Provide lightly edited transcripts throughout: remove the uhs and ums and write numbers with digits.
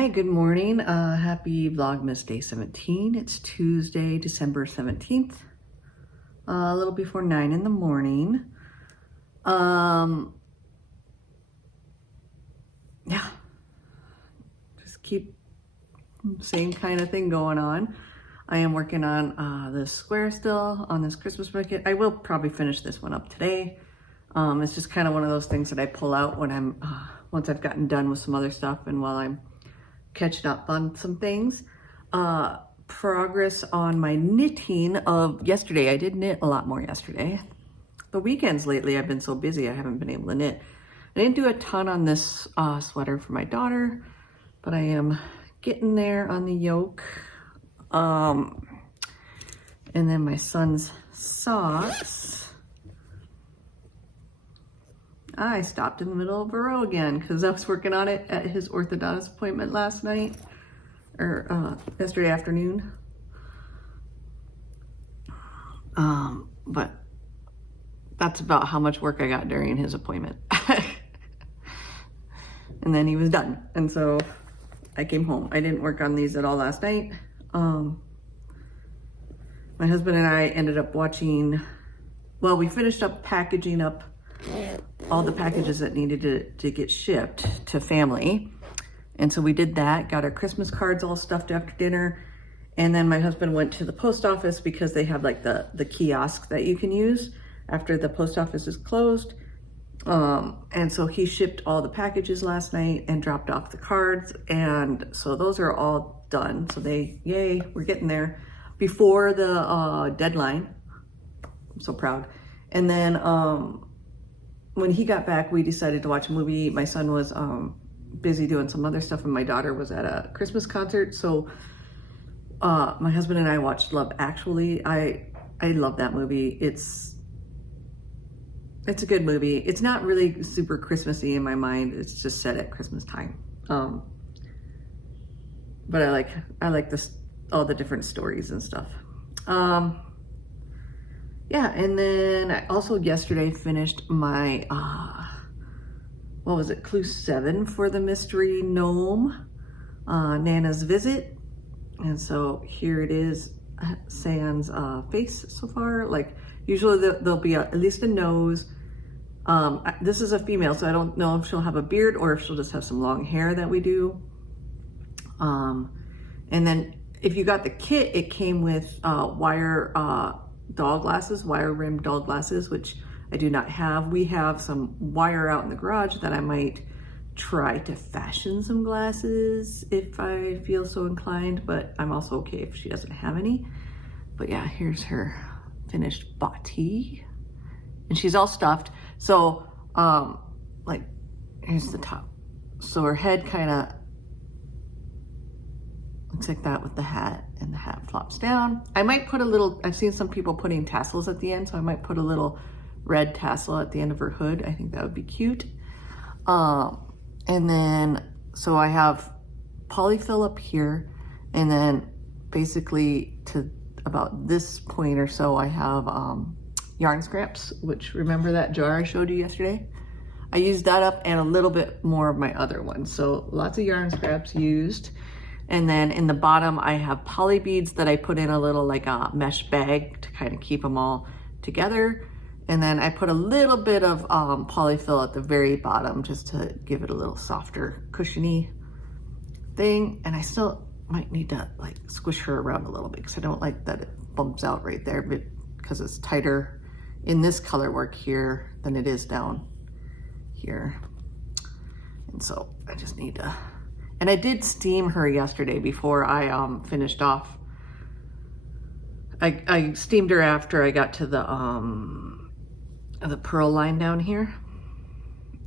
Hi, good morning. Happy Vlogmas Day 17. It's Tuesday, December 17th, a little before 9 in the morning. Yeah, just keep same kind of thing going on. I am working on this square still on this Christmas market. I will probably finish this one up today. It's just kind of one of those things that I pull out when I'm, once I've gotten done with some other stuff and while I'm catching up on some things. Progress on my knitting of yesterday. I did knit a lot more yesterday. The weekends lately I've been so busy I haven't been able to knit. I didn't do a ton on this sweater for my daughter, but I am getting there on the yoke. And then my son's socks. I stopped in the middle of a row again because I was working on it at his orthodontist appointment last night, or yesterday afternoon. But that's about how much work I got during his appointment. And then he was done. And so I came home. I didn't work on these at all last night. My husband and I ended up watching, well, we finished up packaging up all the packages that needed to get shipped to family. And so we did that, got our Christmas cards all stuffed after dinner. And then my husband went to the post office because they have like the kiosk that you can use after the post office is closed. And so he shipped all the packages last night and dropped off the cards. And so those are all done. So yay, we're getting there before the deadline. I'm so proud. And then when he got back, we decided to watch a movie. My son was busy doing some other stuff and my daughter was at a Christmas concert. So my husband and I watched Love Actually. I love that movie. It's a good movie. It's not really super Christmassy in my mind. It's just set at Christmas time. But I like this, all the different stories and stuff. Yeah, and then I also yesterday finished my, what was it, Clue 7 for the Mystery Gnome, Nana's Visit. And so here it is, Sans face so far. Like usually there'll be at least a nose. This is a female, so I don't know if she'll have a beard or if she'll just have some long hair that we do. And then if you got the kit, it came with wire doll glasses, wire rimmed doll glasses, which I do not have. We have some wire out in the garage that I might try to fashion some glasses if I feel so inclined, but I'm also okay if she doesn't have any. But yeah, here's her finished body. And she's all stuffed. So like, here's the top. So her head kind of looks like that with the hat, and the hat flops down. I might put a little, I've seen some people putting tassels at the end, so I might put a little red tassel at the end of her hood. I think that would be cute. And then, so I have polyfill up here, and then basically to about this point or so, I have yarn scraps, which remember that jar I showed you yesterday? I used that up and a little bit more of my other one. So lots of yarn scraps used. And then in the bottom, I have poly beads that I put in a little like a mesh bag to kind of keep them all together. And then I put a little bit of polyfill at the very bottom just to give it a little softer, cushiony thing. And I still might need to like squish her around a little bit because I don't like that it bumps out right there, but because it's tighter in this color work here than it is down here. And so I just need to, and I did steam her yesterday before I finished off. I steamed her after I got to the pearl line down here.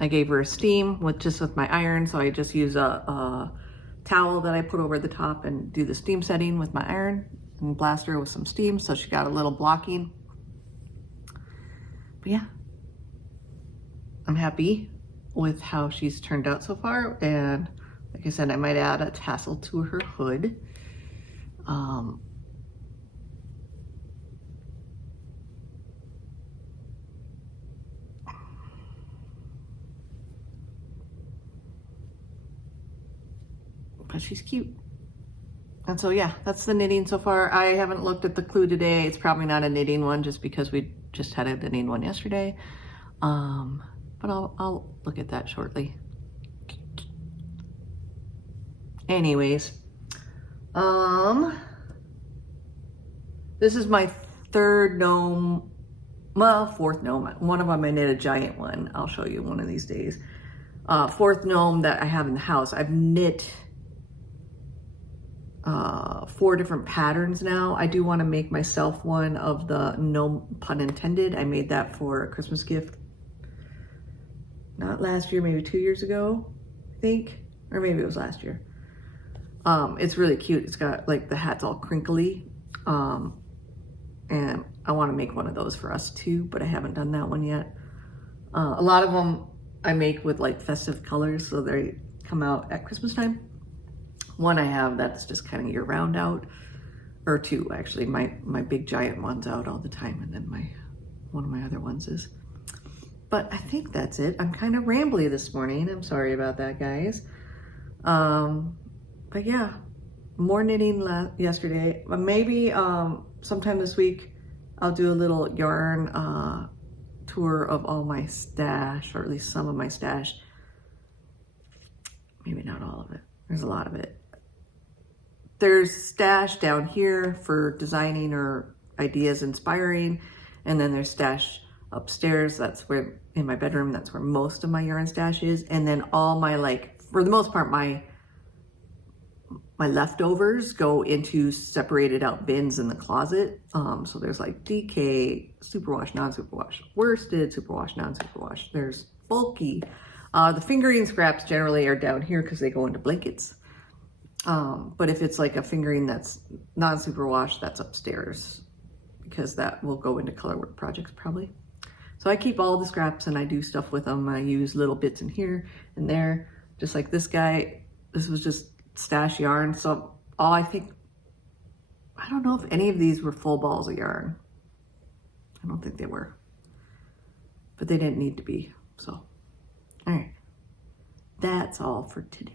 I gave her a steam with my iron, so I just use a towel that I put over the top and do the steam setting with my iron and blast her with some steam, so she got a little blocking. But yeah, I'm happy with how she's turned out so far, and like I said, I might add a tassel to her hood. but she's cute. And so yeah, that's the knitting so far. I haven't looked at the clue today. It's probably not a knitting one just because we just had a knitting one yesterday. But I'll look at that shortly. Anyways, this is my third gnome, well, fourth gnome. One of them I knit a giant one. I'll show you one of these days. Fourth gnome that I have in the house. I've knit 4 different patterns now. I do want to make myself one of the gnome, pun intended. I made that for a Christmas gift. Not last year, maybe 2 years ago, I think. Or maybe it was last year. It's really cute. It's got like the hat's all crinkly. And I want to make one of those for us too, but I haven't done that one yet. A lot of them I make with like festive colors, so they come out at Christmas time. One I have that's just kind of year round out, or 2 actually. My big giant one's out all the time, and then one of my other ones is. But I think that's it. I'm kind of rambly this morning. I'm sorry about that, guys. But yeah, more knitting yesterday. Maybe sometime this week I'll do a little yarn tour of all my stash, or at least some of my stash. Maybe not all of it. There's a lot of it. There's stash down here for designing or ideas inspiring, and then there's stash upstairs. That's where, in my bedroom, that's where most of my yarn stash is. And then all my, like, for the most part, my leftovers go into separated out bins in the closet. So there's like DK, superwash, non-superwash, worsted, superwash, non-superwash. There's bulky. The fingering scraps generally are down here because they go into blankets. But if it's like a fingering that's non-superwash, that's upstairs because that will go into colorwork projects probably. So I keep all the scraps and I do stuff with them. I use little bits in here and there, just like this guy. This was just stash yarn. So I don't know if any of these were full balls of yarn. I don't think they were, but they didn't need to be. So, all right, that's all for today.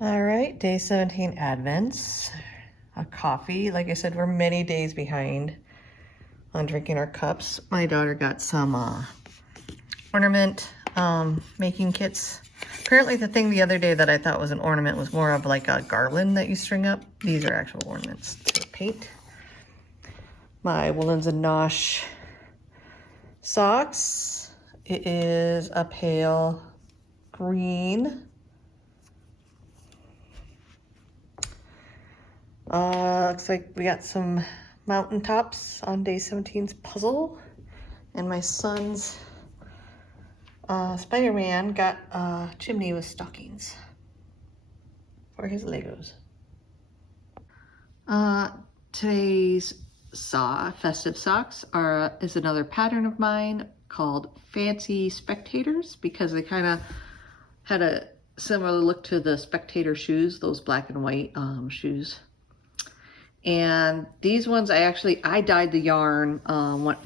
All right, day 17 Advents, a coffee. Like I said, we're many days behind on drinking our cups. My daughter got some ornament making kits. Apparently the thing the other day that I thought was an ornament was more of like a garland that you string up. These are actual ornaments to paint. My Woolens and Nosh socks. It is a pale green. Looks like we got some mountaintops on day 17's puzzle. And my son's Spider-Man got a chimney with stockings for his Legos. Today's festive socks is another pattern of mine called Fancy Spectators, because they kind of had a similar look to the Spectator shoes, those black and white shoes. And these ones, I dyed the yarn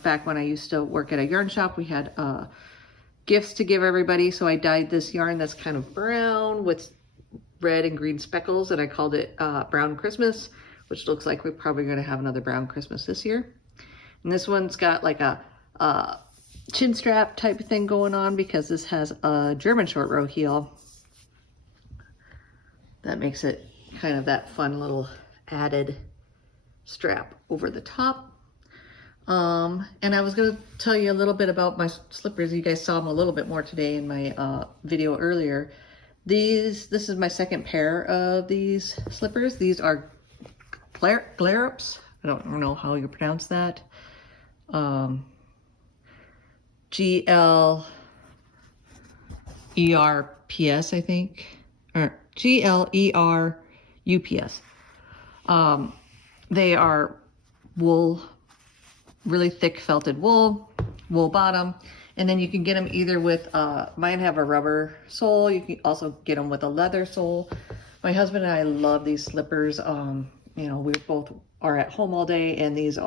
back when I used to work at a yarn shop. We had gifts to give everybody, so I dyed this yarn that's kind of brown with red and green speckles, and I called it Brown Christmas, which looks like we're probably going to have another Brown Christmas this year. And this one's got like a chin strap type of thing going on because this has a German short row heel. That makes it kind of that fun little added strap over the top. And I was going to tell you a little bit about my slippers. You guys saw them a little bit more today in my video earlier. This is my second pair of these slippers. These are Glerups. I don't know how you pronounce that. G-L-E-R-P-S, I think. Or G-L-E-R-U-P-S. They are wool, really thick felted wool bottom. And then you can get them either with, mine have a rubber sole. You can also get them with a leather sole. My husband and I love these slippers. You know, we both are at home all day, and these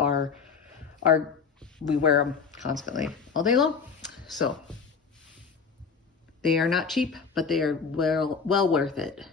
we wear them constantly all day long. So they are not cheap, but they are well worth it.